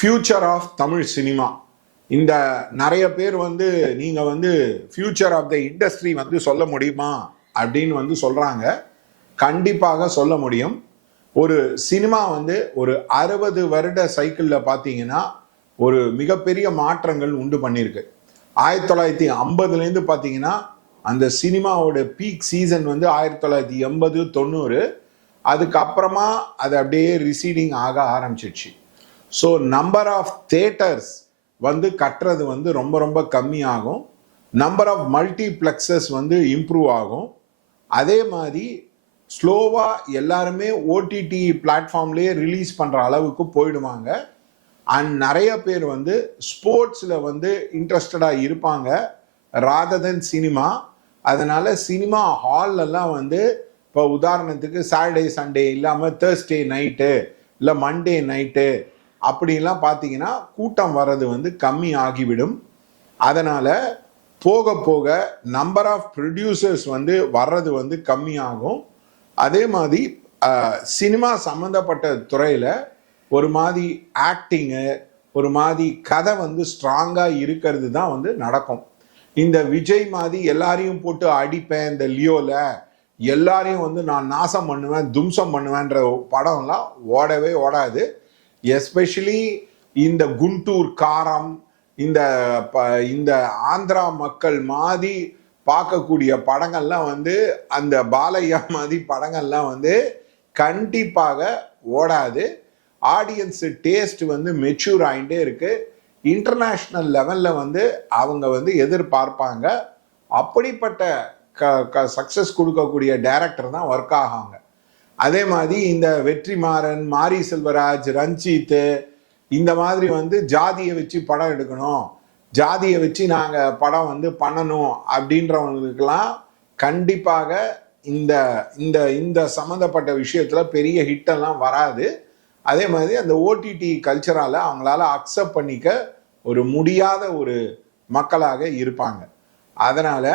Future of Tamil cinema. இந்த நிறைய பேர் வந்து நீங்கள் வந்து ஃபியூச்சர் ஆஃப் த இண்டஸ்ட்ரி வந்து சொல்ல முடியுமா அப்படின்னு வந்து சொல்கிறாங்க கண்டிப்பாக சொல்ல முடியும். ஒரு சினிமா வந்து ஒரு அறுபது வருட சைக்கிளில் பார்த்தீங்கன்னா ஒரு மிகப்பெரிய மாற்றங்கள் உண்டு பண்ணியிருக்கு ஆயிரத்தி தொள்ளாயிரத்தி ஐம்பதுலேருந்து பார்த்தீங்கன்னா அந்த சினிமாவோட பீக் சீசன் வந்து ஆயிரத்தி தொள்ளாயிரத்தி எண்பது தொண்ணூறு. அதுக்கப்புறமா அது அப்படியே ரிசீடிங் ஆக ஆரம்பிச்சிடுச்சு. ஸோ நம்பர் ஆஃப் தேட்டர்ஸ் வந்து கட்டுறது வந்து ரொம்ப ரொம்ப கம்மியாகும். நம்பர் ஆஃப் மல்டிப்ளெக்ஸஸ் வந்து இம்ப்ரூவ் ஆகும். அதே மாதிரி ஸ்லோவாக எல்லாருமே ஓடிடி பிளாட்ஃபார்ம்லேயே ரிலீஸ் பண்ணுற அளவுக்கு போயிடுவாங்க. அண்ட் நிறைய பேர் வந்து ஸ்போர்ட்ஸில் வந்து இன்ட்ரெஸ்டடாக இருப்பாங்க ராதர் தென் சினிமா அதனால் சினிமா ஹால்லெல்லாம் வந்து இப்போ உதாரணத்துக்கு சாட்டர்டே சண்டே இல்லாமல் தேர்ஸ்டே நைட்டு இல்லை மண்டே நைட்டு அப்படிலாம் பார்த்தீங்கன்னா கூட்டம் வர்றது வந்து கம்மி ஆகிவிடும். அதனால் போக போக நம்பர் ஆஃப் ப்ரொடியூசர்ஸ் வந்து வர்றது வந்து கம்மியாகும். அதே மாதிரி சினிமா சம்மந்தப்பட்ட துறையில் ஒரு மாதிரி ஆக்டிங்கு ஒரு மாதிரி கதை வந்து ஸ்ட்ராங்காக இருக்கிறது தான் வந்து நடக்கும். இந்த விஜய் மாதிரி எல்லாரையும் போட்டு அடிப்பேன் இந்த லியோவில் எல்லாரையும் வந்து நான் நாசம் பண்ணுவேன் தும்சம் பண்ணுவேன்ற படம்லாம் ஓடவே ஓடாது. எஸ்பெஷலி இந்த குண்டூர் காரம் இந்த ப- இந்த ஆந்திரா மக்கள் மாதிரி பார்க்கக்கூடிய படங்கள்லாம் வந்து அந்த பாலையா மாதிரி படங்கள்லாம் வந்து கண்டிப்பாக ஓடாது. ஆடியன்ஸு டேஸ்ட் வந்து மெச்சூர் ஆகிட்டே இருக்கு. இன்டர்நேஷ்னல் லெவலில் வந்து அவங்க வந்து எதிர்பார்ப்பாங்க. அப்படிப்பட்ட க க சக்ஸஸ் கொடுக்கக்கூடிய டேரக்டர் தான் ஒர்க் ஆகாங்க. அதே மாதிரி இந்த வெற்றிமாறன் மாரி செல்வராஜ் ரஞ்சித் இந்த மாதிரி வந்து ஜாதியை வச்சு படம் எடுக்கணும். ஜாதியை வச்சு நாங்கள் படம் வந்து பண்ணணும் அப்படின்றவங்களுக்கெல்லாம் கண்டிப்பாக இந்த இந்த இந்த சம்மந்தப்பட்ட விஷயத்தில் பெரிய ஹிட்டெல்லாம் வராது. அதே மாதிரி அந்த ஓடிடி கல்ச்சரால் அவங்களால அக்செப்ட் பண்ணிக்க ஒரு முடியாத ஒரு மக்களாக இருப்பாங்க. அதனால்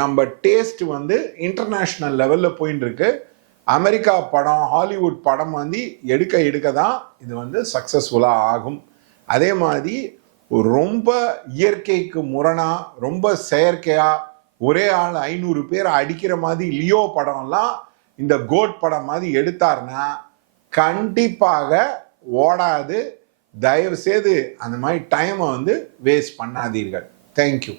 நம்ம டேஸ்ட் வந்து இன்டர்நேஷ்னல் லெவலில் போயின்னு இருக்கு அமெரிக்கா படம் ஹாலிவுட் படம் வந்து எடுக்க எடுக்க தான் இது வந்து சக்ஸஸ்ஃபுல்லாக ஆகும். அதே மாதிரி ரொம்ப இயற்கைக்கு முரணாக ரொம்ப செயற்கையாக ஒரே ஆள் ஐநூறு பேர் அடிக்கிற மாதிரி லியோ படம்லாம் இந்த கோட் படம் மாதிரி எடுத்தாருன்னா கண்டிப்பாக ஓடாது. தயவு செய்து அந்த மாதிரி டைமை வந்து வேஸ்ட் பண்ணாதீர்கள். தேங்க்யூ